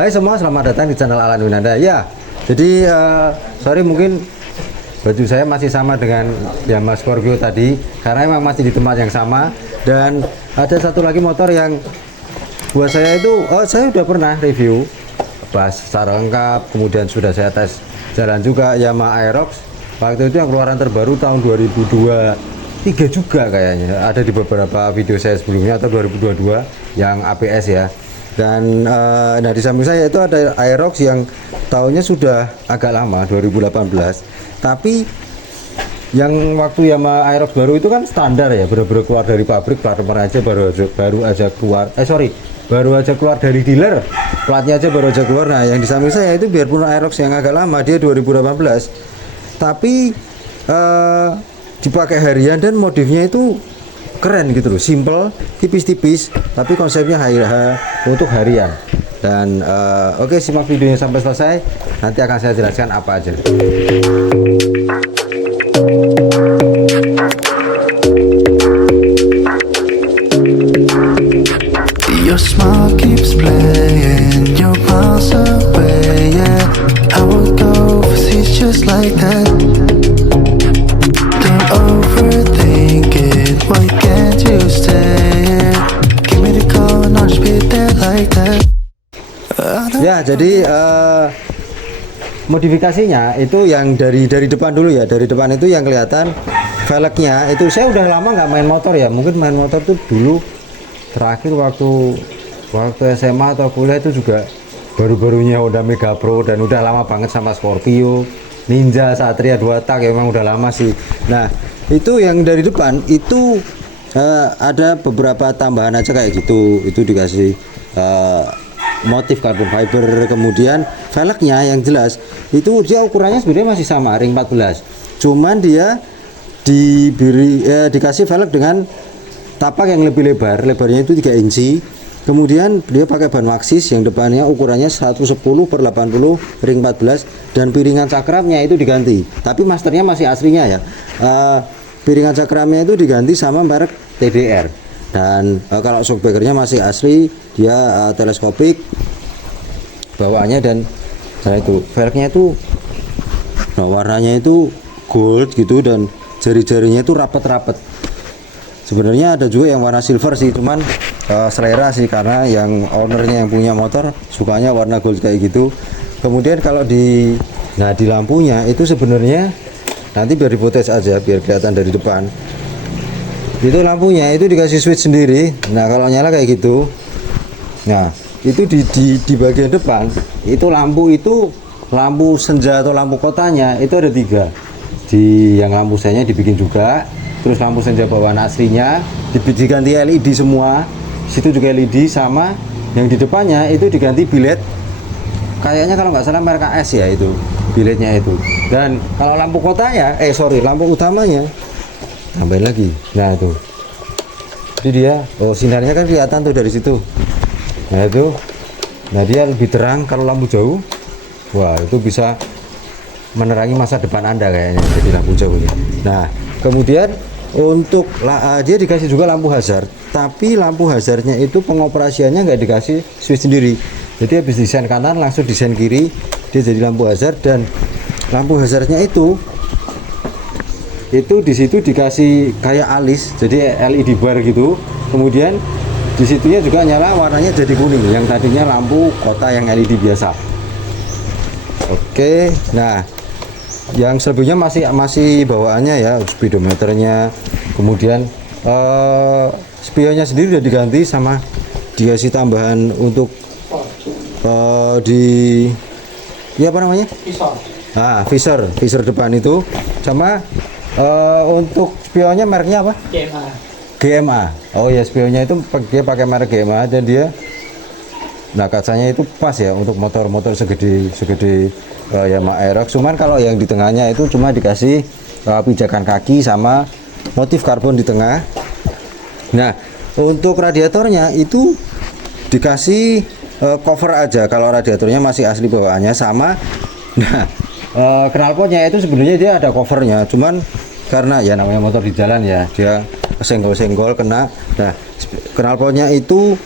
Hai semua, selamat datang di channel Alan Winanda. Ya, jadi sorry mungkin baju saya masih sama dengan Yamaha Scorpio tadi karena memang masih di tempat yang sama. Dan ada satu lagi motor yang buat saya itu, saya udah pernah review bahas secara lengkap, kemudian sudah saya tes jalan juga, Yamaha Aerox. Waktu itu yang keluaran terbaru tahun 2023 juga kayaknya, ada di beberapa video saya sebelumnya, atau 2022 yang ABS ya. Dan nah di samping saya itu ada Aerox yang tahunnya sudah agak lama, 2018. Tapi yang waktu Yamaha Aerox baru itu kan standar ya, benar-benar keluar dari pabrik, plat nomor aja baru aja keluar, baru aja keluar dari dealer, platnya aja baru aja keluar. Nah yang di samping saya itu biarpun Aerox yang agak lama, dia 2018, tapi dipakai harian dan modifnya itu keren gitu loh, simple, tipis-tipis, tapi konsepnya untuk harian. Dan oke, simak videonya sampai selesai, nanti akan saya jelaskan apa aja. Your smile keeps playing, your miles away, yeah. I would go overseas just like that. Don't overthink it, why can't you stay? Give me the call and I'll just be there like that. Ya, jadi modifikasinya itu yang dari depan dulu ya. Dari depan itu yang kelihatan velgnya itu, saya udah lama nggak main motor ya. Mungkin main motor tuh dulu terakhir waktu SMA atau kuliah itu juga baru-barunya Honda Mega Pro, dan udah lama banget sama Scorpio, Ninja, Satria 2 tak ya, memang udah lama sih. Nah itu yang dari depan itu ada beberapa tambahan aja kayak gitu, itu dikasih motif carbon fiber. Kemudian velgnya yang jelas itu dia ukurannya sebenarnya masih sama, ring 14, cuman dia dikasih velg dengan tapak yang lebih lebar, lebarnya itu 3 inci. Kemudian dia pakai ban Maxxis yang depannya ukurannya 110/80 ring 14, dan piringan cakramnya itu diganti, tapi masternya masih aslinya ya. Piringan cakramnya itu diganti sama merek TDR, dan kalau shockbreakernya masih asli, dia teleskopik bawaannya. Dan itu velgnya itu warnanya itu gold gitu, dan jari-jarinya itu rapet-rapet. Sebenarnya ada juga yang warna silver sih, cuman selera sih, karena yang ownernya yang punya motor sukanya warna gold kayak gitu. Kemudian kalau di lampunya itu sebenarnya nanti biar dipotes aja biar kelihatan dari depan. Itu lampunya itu dikasih switch sendiri. Nah kalau nyala kayak gitu. Nah itu di bagian depan itu lampu senja atau lampu kotanya itu ada 3. Yang lampu senjanya dibikin juga, terus lampu senja bawaan aslinya diganti LED semua, situ juga LED, sama yang di depannya itu diganti bilet, kayaknya kalau nggak salah merek AS ya itu biletnya itu. Dan kalau lampu kotanya lampu utamanya tambahin lagi. Nah itu jadi dia sinarnya kan kelihatan tuh dari situ. Nah itu, dia lebih terang kalau lampu jauh. Wah itu bisa menerangi masa depan Anda kayaknya, jadi lampu jauh ya. Nah kemudian untuk dia dikasih juga lampu hazard, tapi lampu hazardnya itu pengoperasiannya nggak dikasih switch sendiri, jadi habis desain kanan langsung desain kiri, dia jadi lampu hazard. Dan lampu hazardnya itu di situ dikasih kayak alis, jadi LED bar gitu. Kemudian di situnya juga nyala, warnanya jadi kuning, yang tadinya lampu kota yang LED biasa. Oke, nah yang selebihnya masih bawaannya ya, speedometernya. Kemudian spionnya sendiri udah diganti, sama dikasih tambahan untuk visor depan itu, sama untuk spionnya mereknya apa? GMA. Oh ya, spionnya itu dia pakai merek GMA, dan dia kacanya itu pas ya untuk motor-motor segede Yamaha Aerox. Cuman kalau yang di tengahnya itu cuma dikasih pijakan kaki sama motif karbon di tengah. Nah untuk radiatornya itu dikasih cover aja, kalau radiatornya masih asli bawaannya sama. Nah knalpotnya itu sebenarnya dia ada covernya, cuman karena ya namanya motor di jalan ya, dia senggol-senggol kena. Nah knalpotnya itu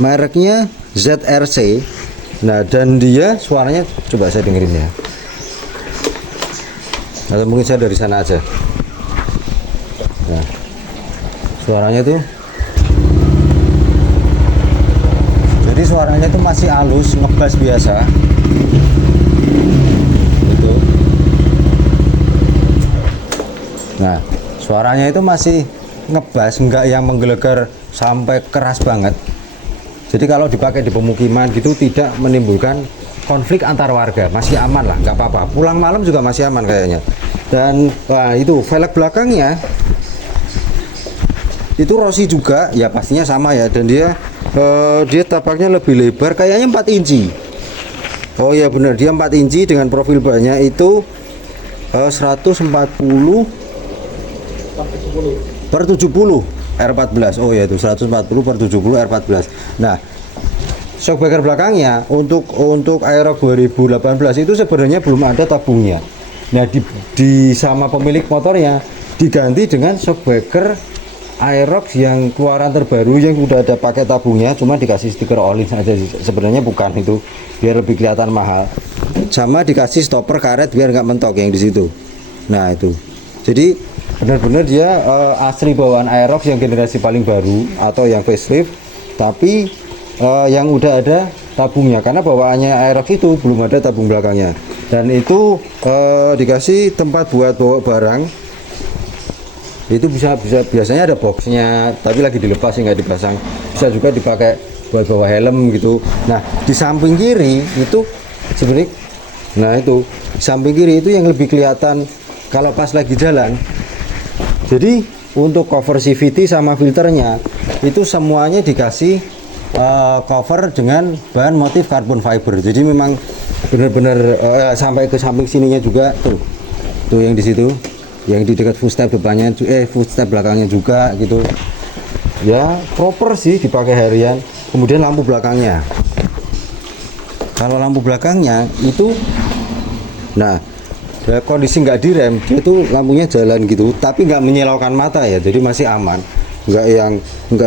mereknya ZRC Nah, dan dia suaranya coba saya dengerin ya. Atau mungkin saya dari sana aja. Nah, suaranya tuh, jadi suaranya tuh masih halus, ngebas biasa. Gitu. Nah, suaranya itu masih ngebas, enggak yang menggelegar sampai keras banget. Jadi kalau dipakai di pemukiman gitu tidak menimbulkan konflik antar warga, masih aman lah, nggak apa-apa. Pulang malam juga masih aman kayaknya. Dan wah, itu velg belakangnya itu Rossi juga, ya pastinya sama ya. Dan dia tapaknya lebih lebar, kayaknya 4 inci. Oh ya benar, dia 4 inci dengan profil bannya itu 140 per 70 R14. Oh ya itu 140 per 70 R14. Nah, shockbreaker belakangnya untuk Aerox 2018 itu sebenarnya belum ada tabungnya. Nah, di sama pemilik motornya diganti dengan shockbreaker Aerox yang keluaran terbaru yang udah ada pakai tabungnya, cuma dikasih stiker oli saja. Sebenarnya bukan itu, biar lebih kelihatan mahal. Sama dikasih stopper karet biar nggak mentok yang di situ. Nah, itu. Jadi benar-benar dia asli bawaan Aerox yang generasi paling baru atau yang facelift, tapi yang udah ada tabungnya, karena bawaannya Aerox itu belum ada tabung belakangnya. Dan itu dikasih tempat buat bawa barang, itu bisa biasanya ada boxnya, tapi lagi dilepas sih nggak dipasang. Bisa juga dipakai buat bawa helm gitu. Nah, di samping kiri itu sebenarnya, nah itu di samping kiri itu yang lebih kelihatan kalau pas lagi jalan. Jadi untuk cover CVT sama filternya itu semuanya dikasih cover dengan bahan motif carbon fiber. Jadi memang benar-benar sampai ke samping sininya juga tuh yang di situ, yang di dekat footstep depannya, footstep belakangnya juga gitu. Ya proper sih dipakai harian. Kemudian lampu belakangnya. Kalau lampu belakangnya itu, nah ya, kondisi nggak direm, dia tuh lampunya jalan gitu, tapi nggak menyilaukan mata ya, jadi masih aman, nggak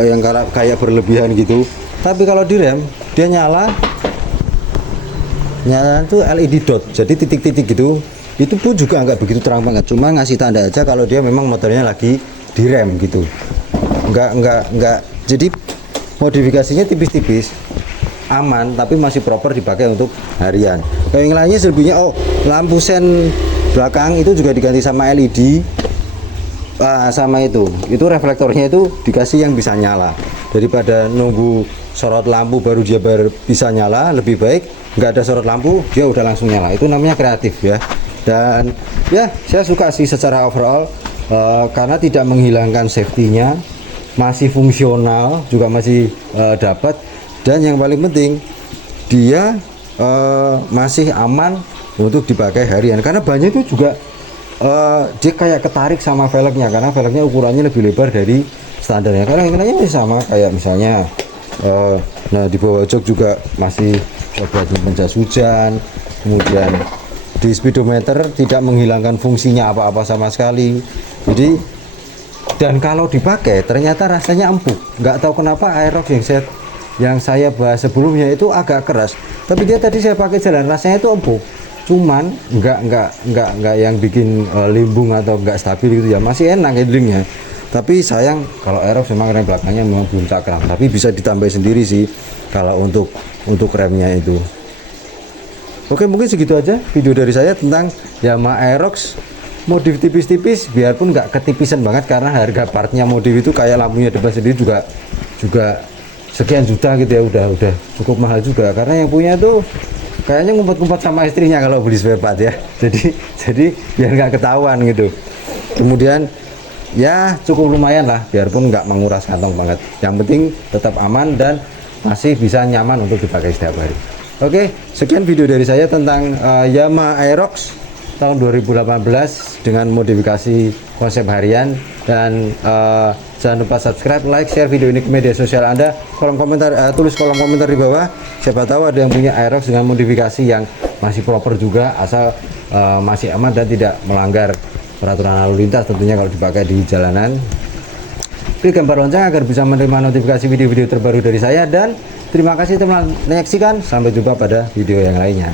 yang kayak berlebihan gitu. Tapi kalau direm dia nyala tuh LED dot, jadi titik-titik gitu. Itu pun juga nggak begitu terang banget, cuma ngasih tanda aja kalau dia memang motornya lagi direm gitu. Nggak, jadi modifikasinya tipis-tipis, aman, tapi masih proper dipakai untuk harian. Kalau yang lainnya selebihnya, lampu sen belakang itu juga diganti sama LED, sama itu reflektornya itu dikasih yang bisa nyala. Daripada nunggu sorot lampu baru dia bisa nyala, lebih baik nggak ada sorot lampu dia udah langsung nyala. Itu namanya kreatif ya. Dan ya saya suka sih secara overall, karena tidak menghilangkan safety-nya, masih fungsional juga, masih dapat. Dan yang paling penting dia masih aman untuk dipakai harian, karena banyak itu juga dia kayak ketarik sama velgnya, karena velgnya ukurannya lebih lebar dari standarnya. Karena yang lainnya masih sama kayak misalnya nah di bawah jok juga masih buat penjas hujan. Kemudian di speedometer tidak menghilangkan fungsinya apa-apa sama sekali. Jadi, dan kalau dipakai ternyata rasanya empuk. Nggak tahu kenapa Aerox yang saya bahas sebelumnya itu agak keras, tapi dia tadi saya pakai jalan rasanya itu empuk. Cuman nggak yang bikin limbung atau nggak stabil gitu ya, masih enak handlingnya. Tapi sayang kalau Aerox memang rem belakangnya memang belum cakram, tapi bisa ditambah sendiri sih kalau untuk remnya itu. Oke, mungkin segitu aja video dari saya tentang Yamaha Aerox modif tipis-tipis, biarpun nggak ketipisan banget, karena harga partnya modif itu kayak lampunya depan sendiri juga sekian juta gitu ya, udah cukup mahal juga. Karena yang punya tuh kayaknya ngumpet-ngumpet sama istrinya kalau beli spare part ya, jadi biar nggak ketahuan gitu. Kemudian ya cukup lumayan lah, biarpun nggak menguras kantong banget, yang penting tetap aman dan masih bisa nyaman untuk dipakai setiap hari. Oke, sekian video dari saya tentang Yamaha Aerox tahun 2018 dengan modifikasi konsep harian. Dan jangan lupa subscribe, like, share video ini ke media sosial Anda. Tulis kolom komentar di bawah, siapa tahu ada yang punya Aerox dengan modifikasi yang masih proper juga, asal masih aman dan tidak melanggar peraturan lalu lintas tentunya kalau dipakai di jalanan. Klik gambar lonceng agar bisa menerima notifikasi video-video terbaru dari saya, dan Terima kasih teman menyaksikan. Sampai jumpa pada video yang lainnya.